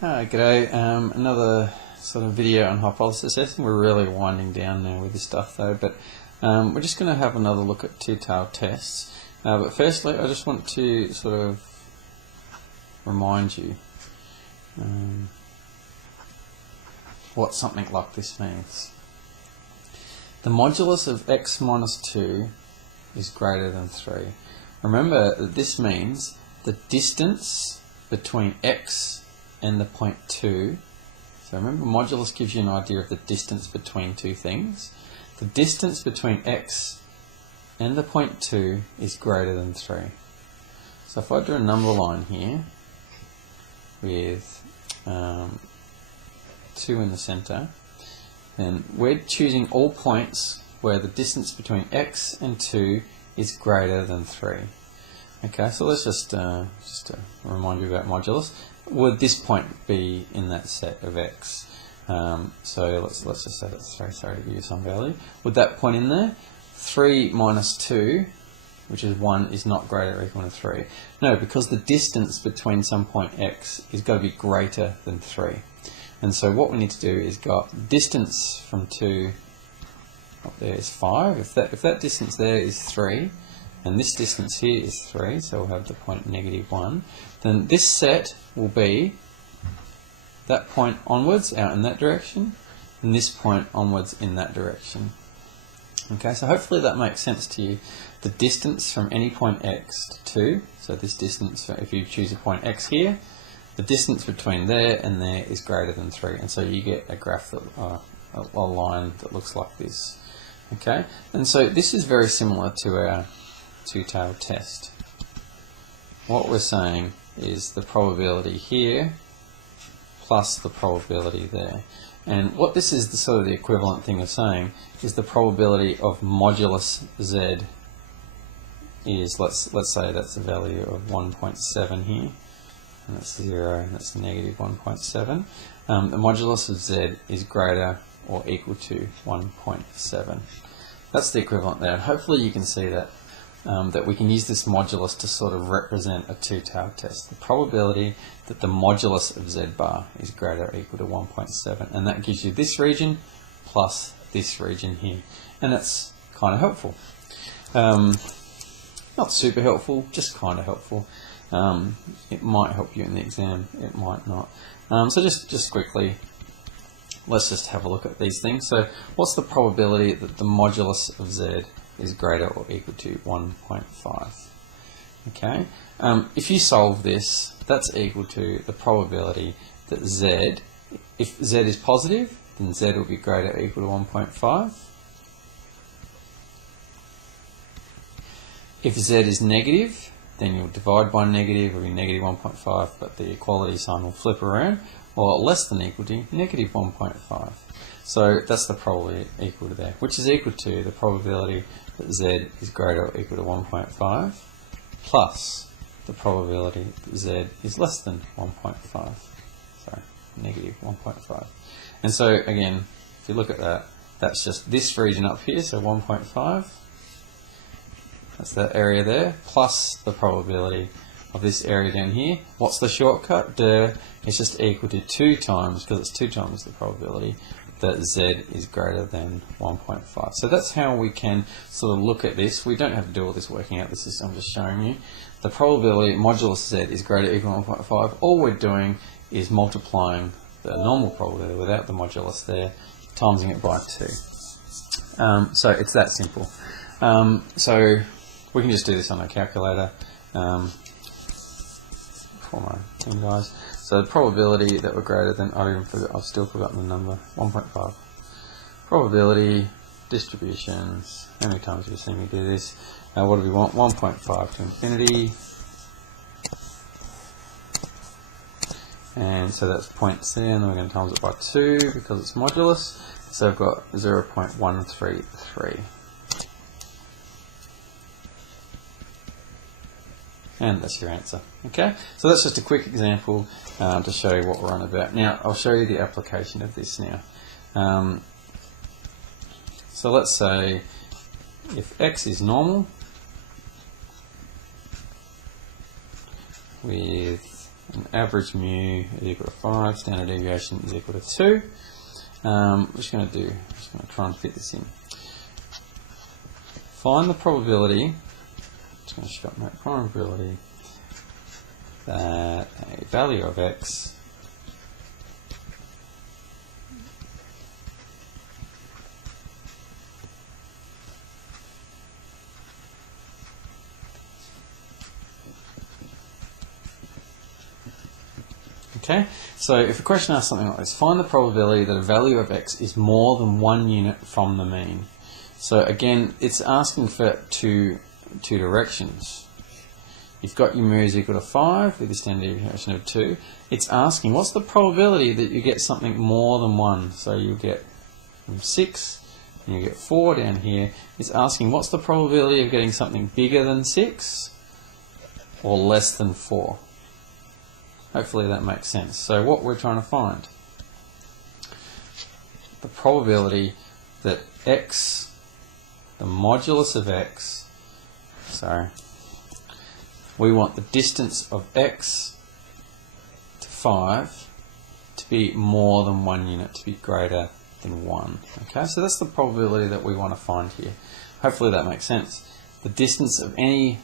Hi, g'day. Another sort of video on hypothesis testing. We're really winding down now with this stuff though, but we're just going to have another look at two-tailed tests. But firstly, I just want to sort of remind you what something like this means. The modulus of x minus 2 is greater than 3. Remember that this means the distance between x and the point 2. So remember, modulus gives you an idea of the distance between two things. The distance between x and the point 2 is greater than 3. So if I draw a number line here with 2 in the center, then we're choosing all points where the distance between x and 2 is greater than 3. Okay, so let's just to remind you about modulus. Would this point be in that set of x? So let's just say that's 3, sorry to give you some value. Would that point in there? 3 minus 2, which is 1, is not greater or equal to 3. No, because the distance between some point x is got to be greater than 3. And so what we need to do is got distance from 2 up there is 5. If that distance there is 3, and this distance here is 3, so we'll have the point -1, then this set will be that point onwards out in that direction, and this point onwards in that direction. Okay, so hopefully that makes sense to you. The distance from any point x to 2, so this distance, if you choose a point x here, the distance between there and there is greater than 3, and so you get a graph that a line that looks like this. Okay, and so this is very similar to our two-tailed test. What we're saying is the probability here plus the probability there. And what this is sort of the equivalent thing of saying is the probability of modulus z is, let's say that's a value of 1.7 here, and that's 0, and that's -1.7. The modulus of z is greater or equal to 1.7. That's the equivalent there, and hopefully you can see that that we can use this modulus to sort of represent a two-tailed test. The probability that the modulus of z bar is greater or equal to 1.7, and that gives you this region plus this region here, and that's kind of helpful. Not super helpful, just kind of helpful. It might help you in the exam, it might not. So just quickly, let's just have a look at these things. So what's the probability that the modulus of z is greater or equal to 1.5? Okay, if you solve this, that's equal to the probability that z, if z is positive, then z will be greater or equal to 1.5. If z is negative, then you'll divide by negative, it'll be -1.5, but the equality sign will flip around, or less than equal to -1.5. So that's the probability equal to there, which is equal to the probability that z is greater or equal to 1.5 plus the probability that z is less than 1.5. Sorry, -1.5. And so again, if you look at that, that's just this region up here, so 1.5. That's that area there, plus the probability of this area down here. What's the shortcut? Duh, it's just equal to 2 times, because it's 2 times the probability that z is greater than 1.5. So that's how we can sort of look at this. We don't have to do all this working out, this is, I'm just showing you. The probability modulus z is greater or equal to 1.5. All we're doing is multiplying the normal probability without the modulus there, timesing it by 2. So it's that simple. So we can just do this on a calculator for my team guys. So the probability that we're greater than, I've still forgotten the number, 1.5. Probability, distributions, how many times have you seen me do this? What do we want? 1.5 to infinity. And so that's points there, and then we're going to times it by 2 because it's modulus. So I've got 0.133. And that's your answer. Okay, so that's just a quick example to show you what we're on about. Now I'll show you the application of this now. So let's say if x is normal with and average mu is equal to 5, standard deviation is equal to 2. I'm just going to try and fit this in. Find the probability, just going to shut my probability that a value of x Okay, so if a question asks something like this, find the probability that a value of x is more than 1 unit from the mean. So again, it's asking for two directions. You've got your mu is equal to 5 with the standard deviation of 2. It's asking what's the probability that you get something more than 1. So you get 6 and you get 4 down here. It's asking what's the probability of getting something bigger than 6 or less than 4. Hopefully that makes sense. So what we're trying to find, the probability that x, the modulus of x, we want the distance of x to 5 to be more than 1 unit, to be greater than 1. Okay, so that's the probability that we want to find here. Hopefully that makes sense. The distance of any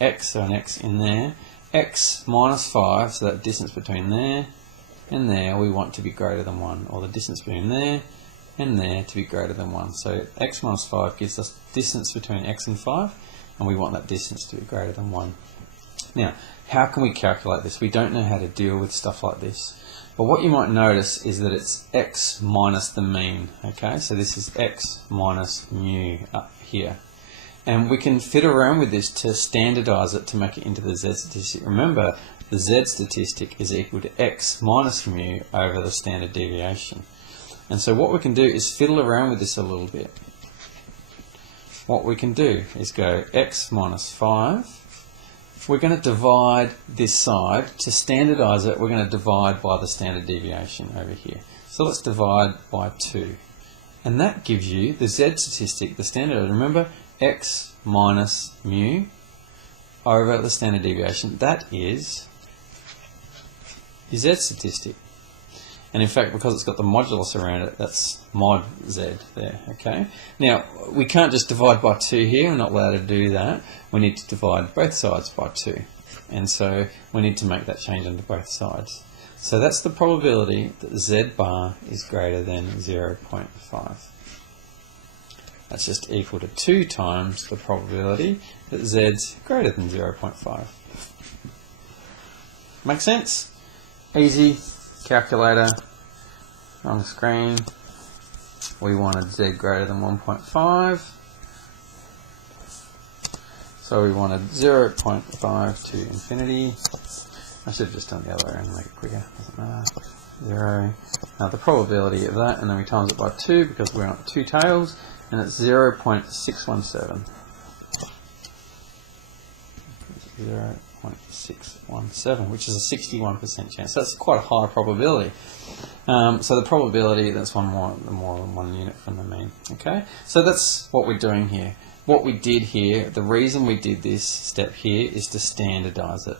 x, so an x in there, x minus 5, so that distance between there and there we want to be greater than 1, or the distance between there and there to be greater than 1. So x minus 5 gives us distance between x and 5, and we want that distance to be greater than 1. Now, how can we calculate this? We don't know how to deal with stuff like this. But what you might notice is that it's x minus the mean. Okay, so this is x minus mu up here. And we can fit around with this to standardize it to make it into the z statistic. Remember, the z statistic is equal to x minus mu over the standard deviation. And so what we can do is fiddle around with this a little bit. What we can do is go x minus 5. We're going to divide this side. To standardize it, we're going to divide by the standard deviation over here. So let's divide by 2. And that gives you the z statistic, the standard. Remember, x minus mu over the standard deviation. That is your z statistic. And in fact, because it's got the modulus around it, that's mod z there. Okay. Now, we can't just divide by 2 here. We're not allowed to do that. We need to divide both sides by 2. And so we need to make that change onto both sides. So that's the probability that z bar is greater than 0.5. That's just equal to 2 times the probability that z's greater than 0.5. Make sense? Easy. Calculator on the screen. We wanted z greater than 1.5. So we wanted 0.5 to infinity. I should have just done the other way around to make it quicker. Doesn't matter. 0. Now the probability of that, and then we times it by 2 because we're on 2 tails, and it's 0.617. 0.617, which is a 61% chance. So that's quite a high probability. So the probability, that's more than 1 unit from the mean. Okay, so that's what we're doing here. What we did here, the reason we did this step here is to standardize it.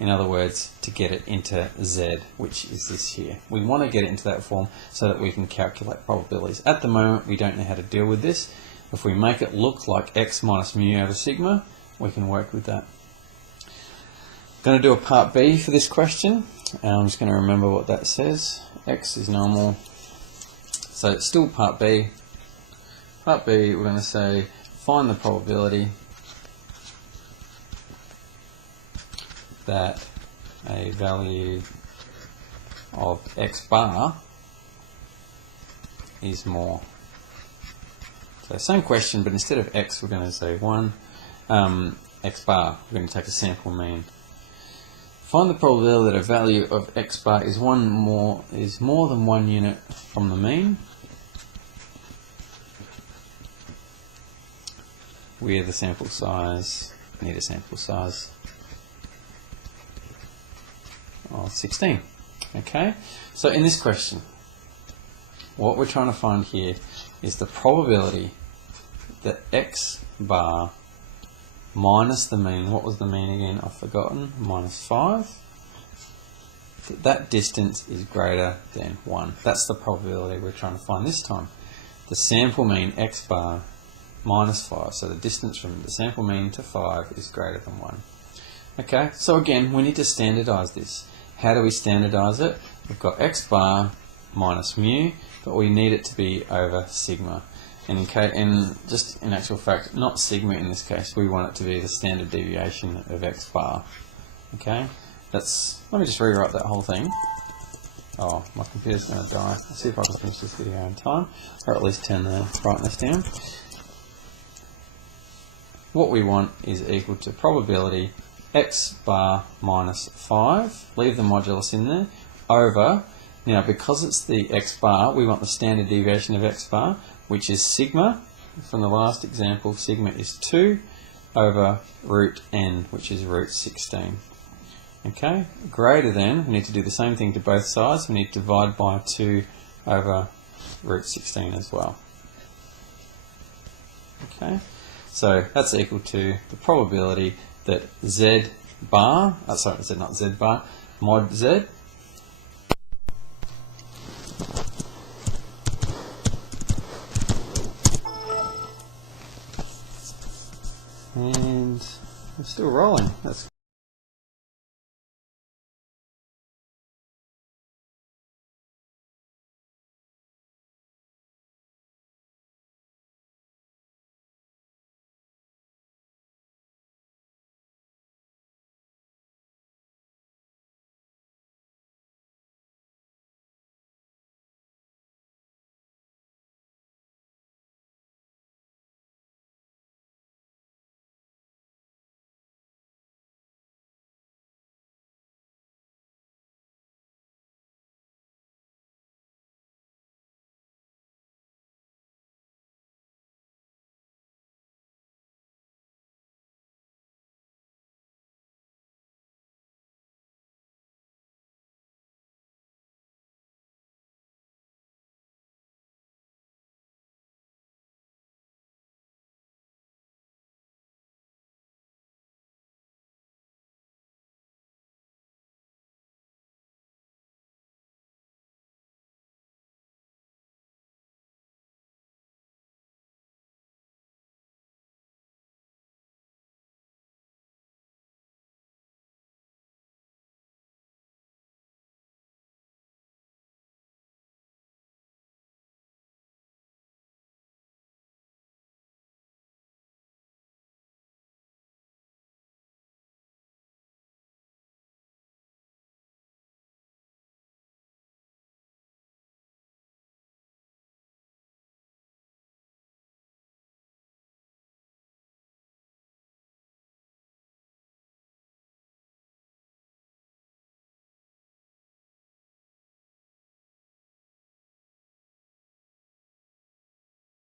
In other words, to get it into z, which is this here. We want to get it into that form so that we can calculate probabilities. At the moment, we don't know how to deal with this. If we make it look like x minus mu over sigma, we can work with that. Going to do a part B for this question. I'm just going to remember what that says. X is normal. So it's still part B. Part B, we're going to say find the probability that a value of x bar is more. So same question, but instead of x, we're going to say 1 x bar. We're going to take a sample mean. Find the probability that a value of x bar is more than 1 unit from the mean, where the sample size, need a sample size of 16. Okay, so in this question, what we're trying to find here is the probability that x bar minus the mean. What was the mean again? I've forgotten. Minus 5. That distance is greater than 1. That's the probability we're trying to find this time. The sample mean x bar minus 5. So the distance from the sample mean to 5 is greater than 1. Okay, so again, we need to standardize this. How do we standardize it? We've got x bar minus mu, but we need it to be over sigma. And just in actual fact, not sigma in this case, we want it to be the standard deviation of x bar. Okay, let me just rewrite that whole thing. Oh, my computer's going to die. Let's see if I can finish this video in time, or at least turn the brightness down. What we want is equal to probability x bar minus 5, leave the modulus in there, over, now because it's the x bar, we want the standard deviation of x bar, which is sigma. From the last example, sigma is 2 over root n, which is root 16. Okay, greater than, we need to do the same thing to both sides, we need to divide by 2 over root 16 as well. Okay, so that's equal to the probability that z bar, mod z, and we're still rolling. That's